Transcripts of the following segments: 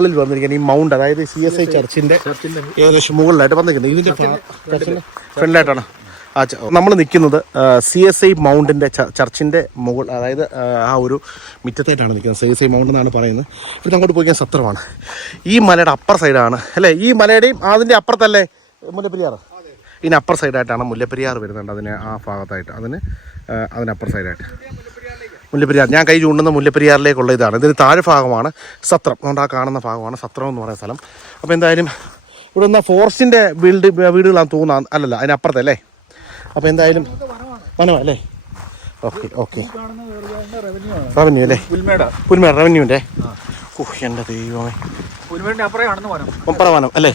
മുകളിൽ വന്നിരിക്കുന്നത് ഈ മൗണ്ട്, അതായത് CSI ചർച്ചിൻ്റെ ഏകദേശം മുകളിലായിട്ട് വന്നിരിക്കുന്നത്. ഇതിൻ്റെ ഫ്രണ്ടിലായിട്ടാണ് നമ്മൾ നിൽക്കുന്നത്. CSI മൗണ്ടിൻ്റെ ചർച്ചിൻ്റെ മുകൾ, അതായത് ആ ഒരു മുറ്റത്തായിട്ടാണ് നിൽക്കുന്നത്. CSI മൗണ്ട് എന്നാണ് പറയുന്നത്. ഇവിടെ അങ്ങോട്ട് പോയി സത്രമാണ്. ഈ മലയുടെ അപ്പർ സൈഡാണ് അല്ലേ, ഈ മലയുടെയും അതിൻ്റെ അപ്പുറത്തല്ലേ മുല്ലപ്പെരിയാർ. ഇതിന് അപ്പർ സൈഡായിട്ടാണ് മുല്ലപ്പെരിയാർ വരുന്നുണ്ട്. അതിന് ആ ഭാഗത്തായിട്ട് അതിനപ്പുറ സൈഡായിട്ട് മുല്ലപ്പെരിയാർ. ഞാൻ കൈ ചൂണ്ടുന്ന മുല്ലപ്പെരിയാറിലേക്കുള്ള ഇതാണ്. ഇതിന് താഴെ ഭാഗമാണ് സത്രം. അതുകൊണ്ട് ആ കാണുന്ന ഭാഗമാണ് സത്രം എന്ന് പറയുന്ന സ്ഥലം. അപ്പോൾ എന്തായാലും ഇവിടെ നിന്ന് ഫോറസ്റ്റിൻ്റെ വീടുകളാണെന്ന് തോന്നുന്നു. അല്ലല്ല, അതിനപ്പുറത്തല്ലേ. അപ്പോൾ എന്തായാലും വനമല്ലേ. ഓക്കെ റവന്യൂ അല്ലേ, പുൽമേട് റവന്യൂൻ്റെ. എൻ്റെ ദൈവമേ, ഒപ്പറ വനം അല്ലേ.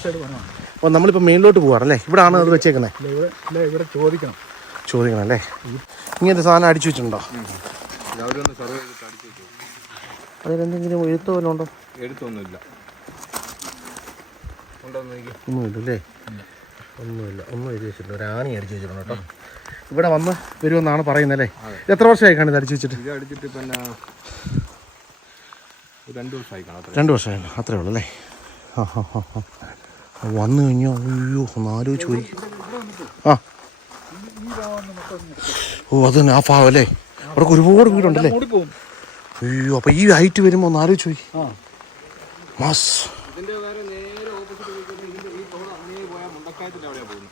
അപ്പോൾ നമ്മളിപ്പോൾ മെയിനിലോട്ട് പോവാണല്ലേ. ഇവിടെയാണ് അത് വെച്ചേക്കുന്നത്. ചോദിക്കണം അല്ലേ. ഇങ്ങനത്തെ സാധനം അടിച്ചു വെച്ചിട്ടുണ്ടോ? അതിലെന്തെങ്കിലും എഴുത്തോ വല്ലതും ഉണ്ടോ? എഴുത്തൊന്നുമില്ല. ഒന്നുമില്ലല്ലേ, ഒന്നും എഴുതി വെച്ചിട്ടുണ്ട്. ഒരു ആണി അടിച്ചു വെച്ചിട്ടുണ്ട് കേട്ടോ. ഇവിടെ വന്ന് വരുമെന്നാണ് പറയുന്നത് അല്ലേ. എത്ര വർഷമായി കാണും ഇത് അടിച്ചു വെച്ചിട്ട്? അടിച്ചിട്ട് പിന്നെ 2 വർഷമായി കാണാം. 2 വർഷമായല്ലോ, അത്രേ ഉള്ളൂ അല്ലേ. വന്നു കഴിഞ്ഞോ, അയ്യോ ഒന്ന് ആലോചിച്ച് പോയി. അത് തന്നെ ആ ഭാഗം അല്ലേ. അവിടെ ഒരുപാട് വീടുണ്ടല്ലേ. അയ്യോ, അപ്പോൾ ഈ ഹൈറ്റ് വരുമ്പോൾ ഒന്ന് ആലോചിച്ച് പോയി. മാസ്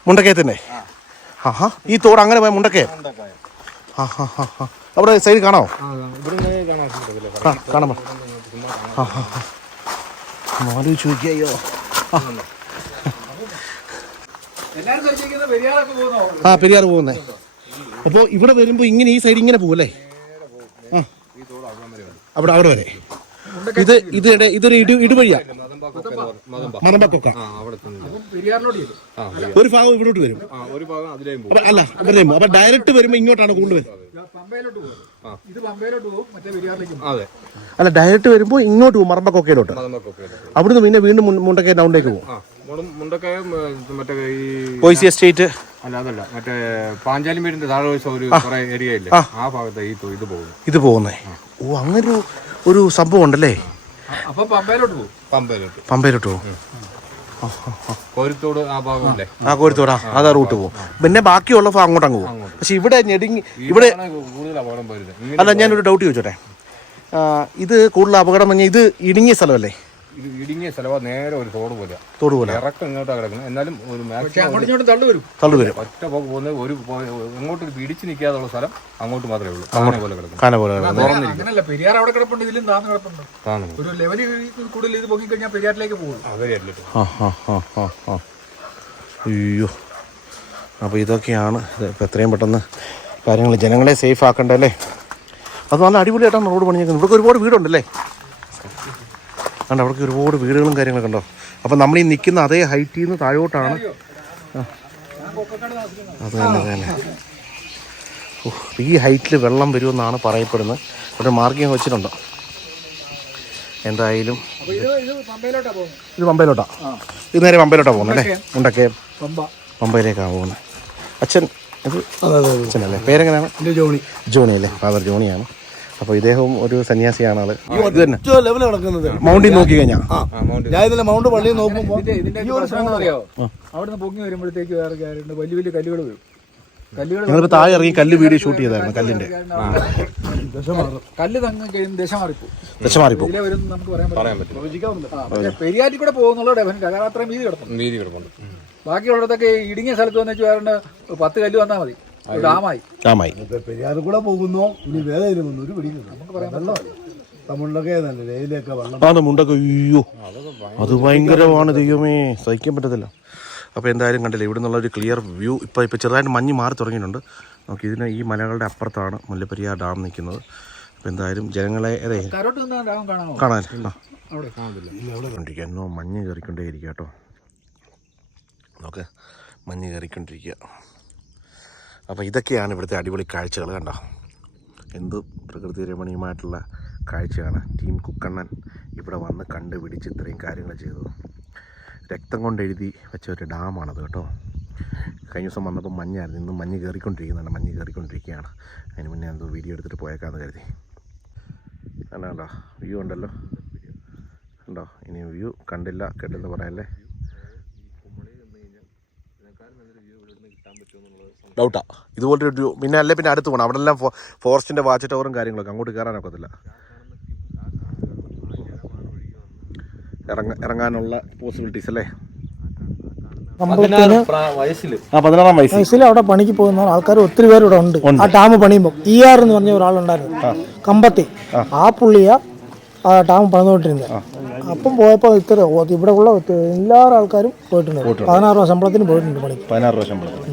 മുണ്ടക്കയത്തന്നെ. ഈ തോട് അങ്ങനെ പോയ മുണ്ടക്കയം. അവിടെ സൈഡ് കാണാമോ? കാണാമോ? ആലോചിച്ച് നോക്കിയോ. പെരിയാർ പോകുന്നേ. അപ്പോൾ ഇവിടെ വരുമ്പോൾ ഇങ്ങനെ ഈ സൈഡ് ഇങ്ങനെ പോകും അല്ലേ. അവിടെ വരെ ഇതൊരു ഇടുവഴിയാ. മറമ്പക്കൊക്ക ഒരു ഭാഗം ഇവിടോട്ട് വരും. അല്ല അവിടെ അപ്പൊ ഡയറക്റ്റ് വരുമ്പോ ഇങ്ങോട്ടാണ് കൊണ്ടുവരുന്നത്. അല്ല ഡയറക്റ്റ് വരുമ്പോ ഇങ്ങോട്ട് പോകും, മറമ്പക്കൊക്കയിലോട്ട്. അവിടുന്ന് പിന്നെ വീണ്ടും മുണ്ടക്കയ ടൗണിലേക്ക് പോകും. പോയിസി എസ്റ്റേറ്റ് അതല്ല, മറ്റേ പാഞ്ചാലിമേടിന്റെ താഴെ ഒരു ഏരിയ ഇല്ലേ, ആ ഭാഗത്ത് ഇത് പോകുന്നേ. ഓ, അങ്ങനെ ഒരു സംഭവം ഉണ്ടല്ലേ. പമ്പയിലോട്ട് പോകും. കോരിത്തോട് ആ ഭാഗമല്ലേ. കോരിത്തോടാ, അതാ റൂട്ട് പോകും. പിന്നെ ബാക്കിയുള്ള അങ്ങോട്ട് അങ്ങ് പോകും. പക്ഷെ ഇവിടെ ഞെടുങ്ങി ഇവിടെ അല്ല. ഞാനൊരു ഡൗട്ട് ചോദിച്ചോട്ടെ. ഇത് കൂടുതൽ അപകടം പറഞ്ഞാൽ ഇത് ഇടുങ്ങിയ സ്ഥലമല്ലേ? ഇടുങ്ങിയ സ്ഥലമോ, നേരെ ഒരു തോട് പോലെ ഇറക്കം ഇങ്ങോട്ടാണ് കിടക്കുന്നത്. എന്നാലും ഒരു മാക്സിമം തള്ളുവരും. ഒറ്റ പോക്ക് പോകുന്നത് ഒരു ഇങ്ങോട്ട് പിടിച്ചു നിൽക്കാതുള്ള സ്ഥലം അങ്ങോട്ട് മാത്രമേ ഉള്ളൂ. കാന പോലെ കിടക്കും. പെരിയാർ അവിടെ കിടപ്പുണ്ട്, ഇതിലും താന്ന് കിടപ്പുണ്ട്. ഒരു ലെവലിൽ കൂടുതൽ ഇത് പൊങ്ങി കഴിഞ്ഞാൽ പെരിയാറിലേക്ക് പോകും. അയ്യോ, അപ്പോൾ ഇതൊക്കെയാണ്. ഇപ്പം എത്രയും പെട്ടെന്ന് കാര്യങ്ങൾ ജനങ്ങളെ സേഫ് ആക്കണ്ടല്ലേ. അത് നല്ല അടിപൊളിയായിട്ടാണ് റോഡ് പണിഞ്ഞേക്കുന്നത്. ഇവിടെ ഒരുപാട് വീടുണ്ടല്ലേ. കണ്ടോ, അവിടേക്ക് ഒരുപാട് വീടുകളും കാര്യങ്ങളൊക്കെ ഉണ്ടോ. അപ്പം നമ്മൾ ഈ നിൽക്കുന്ന അതേ ഹൈറ്റിൽ നിന്ന് താഴോട്ടാണ്. അത് തന്നെ. ഈ ഹൈറ്റിൽ വെള്ളം വരുമെന്നാണ് പറയപ്പെടുന്നത്. ഒരു മാർക്കിങ് വെച്ചിട്ടുണ്ടോ? എന്തായാലും ഇത് പമ്പയിലോട്ടാ. ഇത് നേരെ പമ്പയിലോട്ടാണ് പോകുന്നത് അല്ലേ. മുണ്ടക്കയം പമ്പയിലേക്കാണ് പോകുന്നത്. അച്ഛനല്ലേ, പേരെങ്ങനെയാണ്? ജോണി അല്ലേ, ഫാദർ ജോണിയാണ്. അപ്പോൾ ഇദ്ദേഹവും ഒരു സന്യാസിയാണ്. ആള് ഇത് തന്നെ ലെവൽ നടക്കുന്നത്. മൗണ്ടിൽ നോക്കി കഴിഞ്ഞാൽ ഞാൻ ഇതിലെ മൗണ്ട് പള്ളിയിൽ നോക്കുമ്പോൾ അവിടുന്ന് പൊങ്ങി വരുമ്പോഴത്തേക്ക് വേറെ കാര്യമുണ്ട്. വലിയ വലിയ കല്ലുകൾ വരും. ഞങ്ങളിപ്പോൾ താഴെ ഇറങ്ങി കല്ല് വീഡിയോ ഷൂട്ട് ചെയ്തായിരുന്നു. കല്ലിന്റെ കല്ല് തങ്ങി കഴിയുമ്പോൾ ദശ മാറിപ്പോ ഇതിലെ വരും നമുക്ക് പറയാൻ പറ്റും. പെരിയാറ്റിൽ കൂടെ പോകുന്നുള്ള ഡെഫിനറ്റ്. കാരണം അത്രയും വീതി കിടപ്പുണ്ട്. ബാക്കിയുള്ളതൊക്കെ ഇടുങ്ങിയ സ്ഥലത്ത് വന്നു വെച്ചാൽ 10 കല്ല് വന്നാൽ മതി, ഡാമായി. പെരിയാർ കൂടെ പോകുന്നോ ഇനി വേറെ ഒരു പിടിക്കുന്നു. നമുക്ക് പറയാൻ തമിഴിലൊക്കെ മുണ്ടൊക്കെ. അയ്യോ, അത് ഭയങ്കരമാണ്. ദൈവമേ, സഹിക്കാൻ പറ്റത്തില്ല. അപ്പോൾ എന്തായാലും കണ്ടില്ലേ, ഇവിടെ നിന്നുള്ളൊരു ക്ലിയർ വ്യൂ. ഇപ്പോൾ ചെറുതായിട്ട് മഞ്ഞ് മാറി തുടങ്ങിയിട്ടുണ്ട്. നമുക്ക് ഇതിന് ഈ മലകളുടെ അപ്പുറത്താണ് മുല്ലപ്പെരിയാർ ഡാം നിൽക്കുന്നത്. അപ്പോൾ എന്തായാലും ജനങ്ങളെ കാണാൻ എന്നോ മഞ്ഞ് കയറിക്കൊണ്ടേയിരിക്കുക കേട്ടോ. നമുക്ക് മഞ്ഞ് കയറിക്കൊണ്ടിരിക്കുക. അപ്പോൾ ഇതൊക്കെയാണ് ഇവിടുത്തെ അടിപൊളി കാഴ്ചകൾ. കണ്ടോ, എന്ത് പ്രകൃതി രമണീയമായിട്ടുള്ള കാഴ്ചയാണ്. ടീം കുക്കണ്ണൻ ഇവിടെ വന്ന് കണ്ടുപിടിച്ച് ഇത്രയും കാര്യങ്ങൾ ചെയ്തത്. രക്തം കൊണ്ട് എഴുതി വെച്ച ഒരു ഡാമാണത് കേട്ടോ. കഴിഞ്ഞ ദിവസം വന്നപ്പോൾ മഞ്ഞായിരുന്നു. ഇന്നും മഞ്ഞ് കയറിക്കൊണ്ടിരിക്കുകയാണ്. അതിന് മുന്നേ എന്തോ വീഡിയോ എടുത്തിട്ട് പോയേക്കാന്ന് കരുതി. കണ്ടോ വ്യൂ ഉണ്ടല്ലോ. ഉണ്ടോ ഇനി വ്യൂ കണ്ടില്ല കേട്ടെന്ന് പറയാല്ലേ. ഡൗട്ടാ ഇതുപോലത്തെ ഒരു പിന്നെ അല്ലേ പിന്നെ അടുത്ത് പോകണം. അവിടെ എല്ലാം ഫോറസ്റ്റിൻ്റെ വാച്ച് ടവറും കാര്യങ്ങളൊക്കെ, അങ്ങോട്ട് കയറാനൊക്കത്തില്ല. ഇറങ്ങാനുള്ള പോസിബിലിറ്റീസ് അല്ലേ. 16-ാം വയസ്സിൽ അവിടെ പണിക്ക് പോകുന്ന ആൾക്കാർ ഒത്തിരി പേര് ഇവിടെ ഉണ്ട്. ആ ഡാം പണിയുമ്പോൾ ER എന്ന് പറഞ്ഞ ഒരാളുണ്ടായിരുന്നു കമ്പത്തി. ആ പുള്ളിയാ ആ ഡാം പണിതുകൊണ്ടിരുന്നത്. അപ്പം പോയപ്പോൾ ഇവിടെ ഉള്ള എല്ലാ ആൾക്കാരും പോയിട്ടുണ്ട്. 16 രൂപ ശമ്പളത്തിന് പോയിട്ടുണ്ട് പണിക്ക്. 16 രൂപ ശമ്പളത്തിന്.